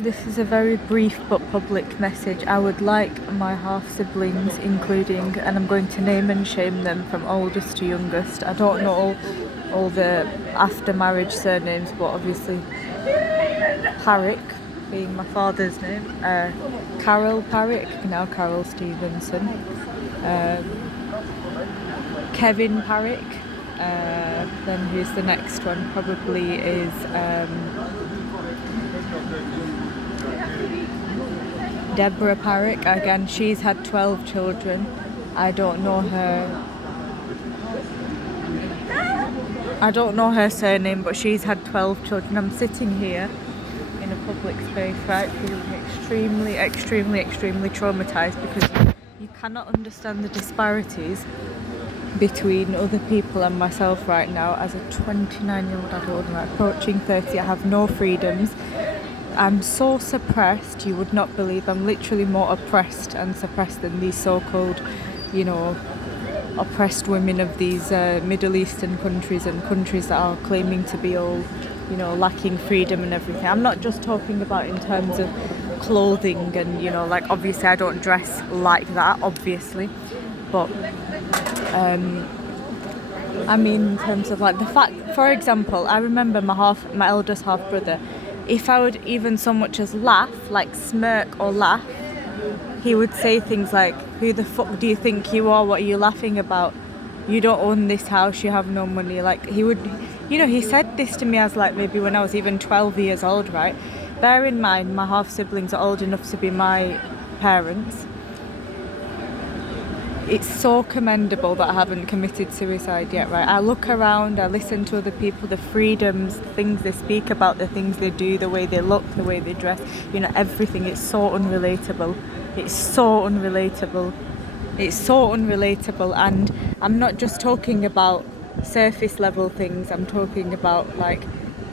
This is a very brief but public message. I would like my half-siblings, including, and I'm going to name and shame them from oldest to youngest. I don't know all the after-marriage surnames, but obviously Parrick being my father's name. Carol Parrick, now Carol Stevenson. Kevin Parrick. Then who's the next one? Probably is... Deborah Parrick, again, she's had 12 children. I don't know her surname, but she's had 12 children. I'm sitting here in a public space, right, feeling extremely traumatized because you cannot understand the disparities between other people and myself right now. As a 29-year-old adult, I'm approaching 30, I have no freedoms. I'm so suppressed, you would not believe. I'm literally more oppressed and suppressed than these so-called, oppressed women of these Middle Eastern countries and countries that are claiming to be all, lacking freedom and everything. I'm not just talking about in terms of clothing and, obviously I don't dress like that, obviously. But, I mean, in terms of the fact, for example, I remember my eldest half-brother, if I would even so much as laugh, smirk or laugh, he would say things like, who the fuck do you think you are? What are you laughing about? You don't own this house, you have no money. He would, he said this to me as maybe when I was even 12 years old, right? Bear in mind, my half-siblings are old enough to be my parents. It's so commendable that I haven't committed suicide yet, right? I look around, I listen to other people, the freedoms, the things they speak about, the things they do, the way they look, the way they dress, everything. It's so unrelatable. And I'm not just talking about surface level things. I'm talking about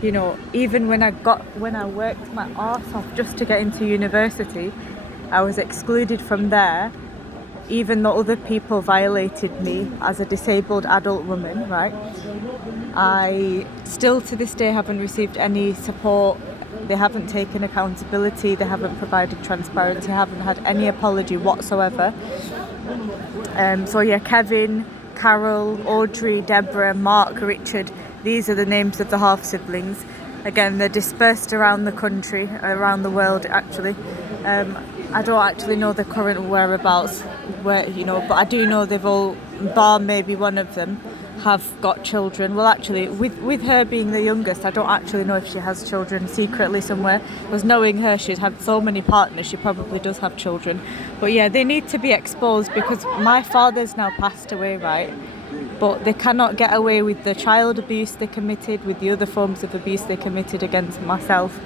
even when I worked my arse off just to get into university, I was excluded from there. Even though other people violated me as a disabled adult woman, right? I still to this day haven't received any support. They haven't taken accountability. They haven't provided transparency. I haven't had any apology whatsoever. So yeah, Kevin, Carol, Audrey, Deborah, Mark, Richard, these are the names of the half-siblings. Again, they're dispersed around the country, around the world actually. I don't actually know the current whereabouts, but I do know they've all, bar maybe one of them, have got children. Well, actually, with her being the youngest, I don't actually know if she has children secretly somewhere. Because knowing her, she's had so many partners, she probably does have children. But yeah, they need to be exposed because my father's now passed away, right? But they cannot get away with the child abuse they committed, with the other forms of abuse they committed against myself.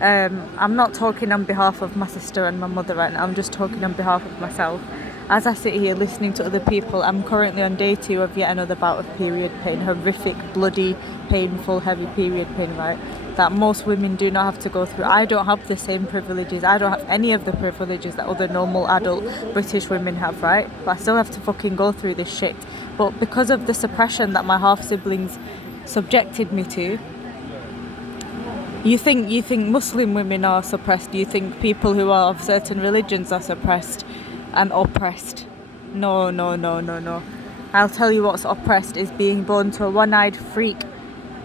I'm not talking on behalf of my sister and my mother right now, I'm just talking on behalf of myself. As I sit here listening to other people, I'm currently on day 2 of yet another bout of period pain, horrific, bloody, painful, heavy period pain, right? That most women do not have to go through. I don't have the same privileges. I don't have any of the privileges that other normal adult British women have, right? But I still have to fucking go through this shit. But because of the suppression that my half-siblings subjected me to, you think Muslim women are suppressed? You think people who are of certain religions are suppressed and oppressed? No. I'll tell you what's oppressed is being born to a one-eyed freak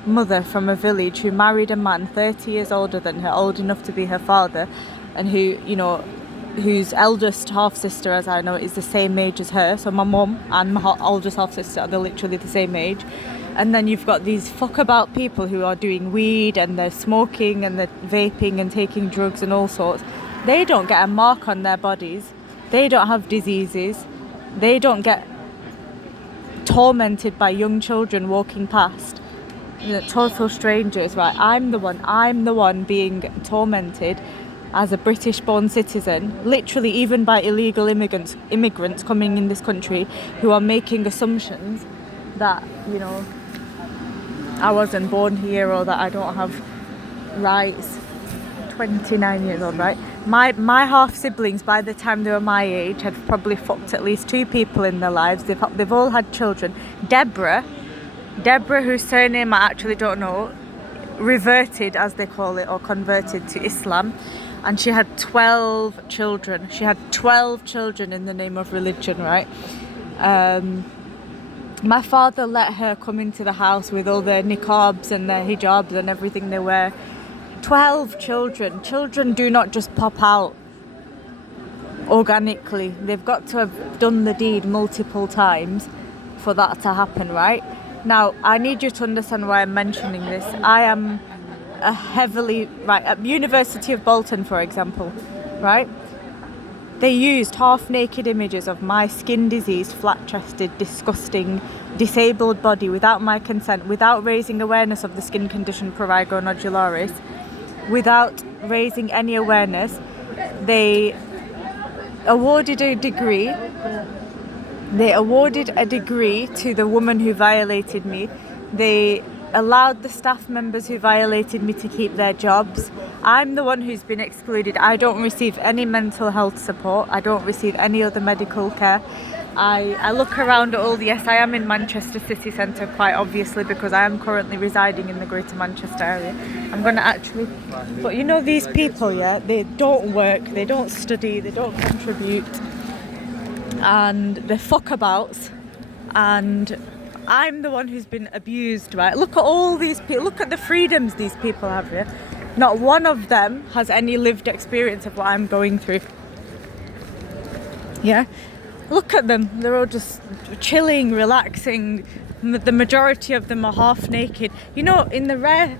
mother from a village who married a man 30 years older than her, old enough to be her father, and whose eldest half-sister, as I know, is the same age as her. So my mum and my oldest half-sister are literally the same age. And then you've got these fuck-about people who are doing weed and they're smoking and they're vaping and taking drugs and all sorts. They don't get a mark on their bodies. They don't have diseases. They don't get tormented by young children walking past. Total strangers, right? I'm the one being tormented as a British-born citizen, literally even by illegal immigrants coming in this country who are making assumptions that, I wasn't born here or that I don't have rights. 29 years old, right? My half-siblings, by the time they were my age, had probably fucked at least 2 people in their lives. They've all had children. Deborah, whose surname I actually don't know, reverted, as they call it, or converted to Islam. and she had 12 children. She had 12 children in the name of religion, right? My father let her come into the house with all their niqabs and their hijabs and everything they wear. 12 children. Children do not just pop out organically. They've got to have done the deed multiple times for that to happen, right? Now, I need you to understand why I'm mentioning this. I am a heavily, right, at University of Bolton, for example, right? They used half-naked images of my skin disease, flat-chested, disgusting, disabled body without my consent, without raising awareness of the skin condition prurigo nodularis, without raising any awareness. They awarded a degree. They awarded a degree to the woman who violated me. They allowed the staff members who violated me to keep their jobs. I'm the one who's been excluded. I don't receive any mental health support. I don't receive any other medical care. I look around at all the, yes, I am in Manchester city centre quite obviously because I am currently residing in the Greater Manchester area. I'm going to actually, but you know these people, yeah, they don't work, they don't study, they don't contribute, and they're fuckabouts, and I'm the one who's been abused, right? Look at all these people, look at the freedoms these people have here. Not one of them has any lived experience of what I'm going through. Yeah? Look at them, they're all just chilling, relaxing. The majority of them are half naked. You know, in the rare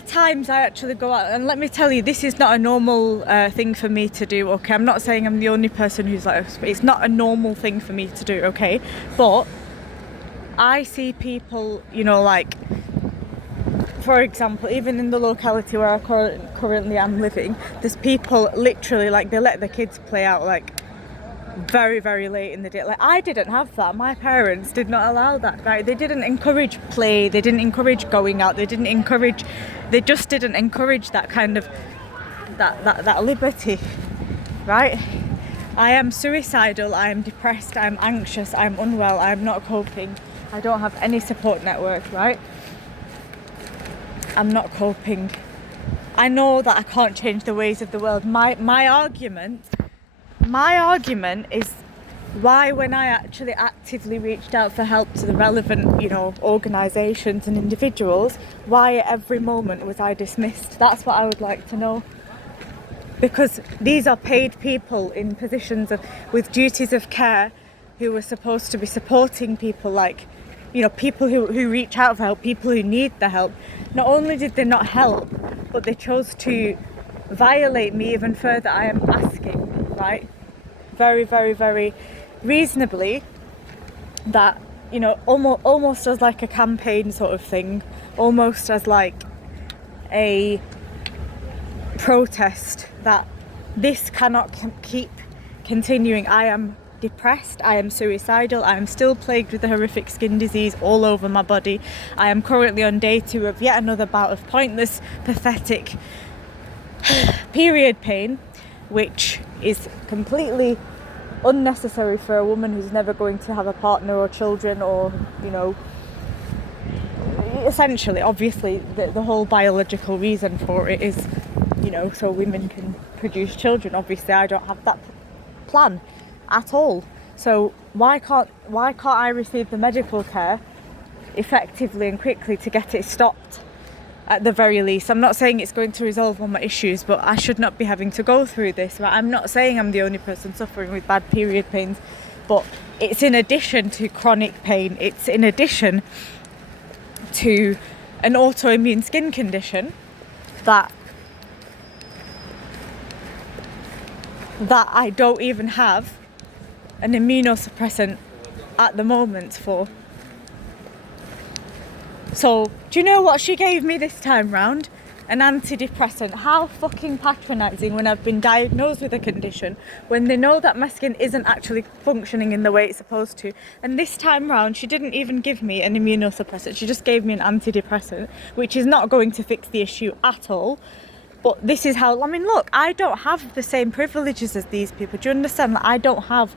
times I actually go out, and let me tell you, this is not a normal thing for me to do, okay? I'm not saying I'm the only person who's like this, but it's not a normal thing for me to do, okay? But I see people, you know, like, for example, even in the locality where I currently am living, there's people literally, like, they let their kids play out, like, very, very late in the day. Like, I didn't have that. My parents did not allow that, right? They didn't encourage play. They didn't encourage going out. They just didn't encourage that kind of, that liberty, right? I am suicidal. I am depressed. I'm anxious. I'm unwell. I'm not coping. I don't have any support network, right? I'm not coping. I know that I can't change the ways of the world. My argument is why, when I actually actively reached out for help to the relevant, you know, organisations and individuals, why at every moment was I dismissed? That's what I would like to know. Because these are paid people in positions with duties of care who were supposed to be supporting people, like, you know, people who reach out for help, people who need the help. Not only did they not help, but they chose to violate me even further. I am asking, right, very, very, very reasonably, that, you know, almost as like a campaign sort of thing, almost as like a protest, that this cannot keep continuing. I am depressed, I am suicidal, I am still plagued with a horrific skin disease all over my body. I am currently on day 2 of yet another bout of pointless, pathetic period pain, which is completely unnecessary for a woman who's never going to have a partner or children, or, you know, essentially, obviously, the whole biological reason for it is, you know, so women can produce children. Obviously, I don't have that plan at all. So why can't I receive the medical care effectively and quickly to get it stopped? At the very least, I'm not saying it's going to resolve all my issues, but I should not be having to go through this, right? I'm not saying I'm the only person suffering with bad period pains, but it's in addition to chronic pain, it's in addition to an autoimmune skin condition that I don't even have an immunosuppressant at the moment for. So, do you know what she gave me this time round? An antidepressant. How fucking patronising when I've been diagnosed with a condition, when they know that my skin isn't actually functioning in the way it's supposed to. And this time round, she didn't even give me an immunosuppressant. She just gave me an antidepressant, which is not going to fix the issue at all. But this is how, I mean, look, I don't have the same privileges as these people. Do you understand that I don't have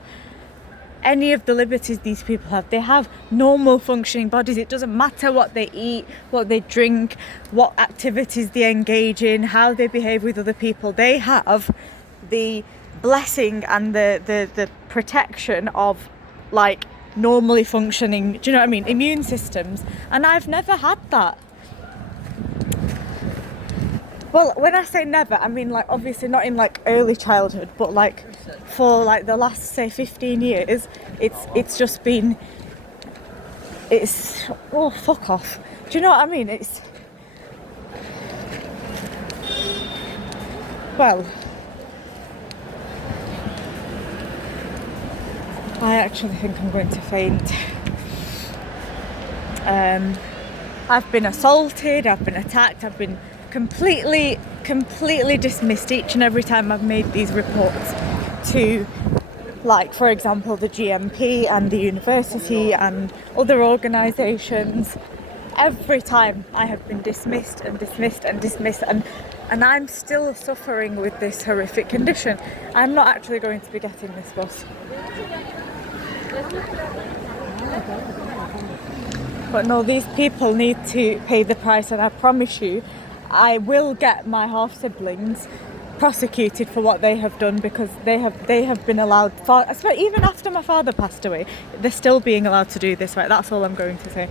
any of the liberties these people have. They have normal functioning bodies. It doesn't matter what they eat, what they drink, what activities they engage in, how they behave with other people. They have the blessing and the protection of like normally functioning, do you know what I mean, immune systems. And I've never had that. Well, when I say never, I mean like obviously not in like early childhood, but like for like the last say 15 years, it's just been, it's, oh fuck off. Do you know what I mean? It's, well, I actually think I'm going to faint. I've been assaulted, I've been attacked, I've been completely dismissed each and every time I've made these reports to, like, for example, the GMP and the university and other organisations. Every time I have been dismissed and dismissed and dismissed, and I'm still suffering with this horrific condition. I'm not actually going to be getting this bus. But no, these people need to pay the price, and I promise you, I will get my half siblings prosecuted for what they have done, because they have been allowed, even after my father passed away, they're still being allowed to do this, right? That's all I'm going to say.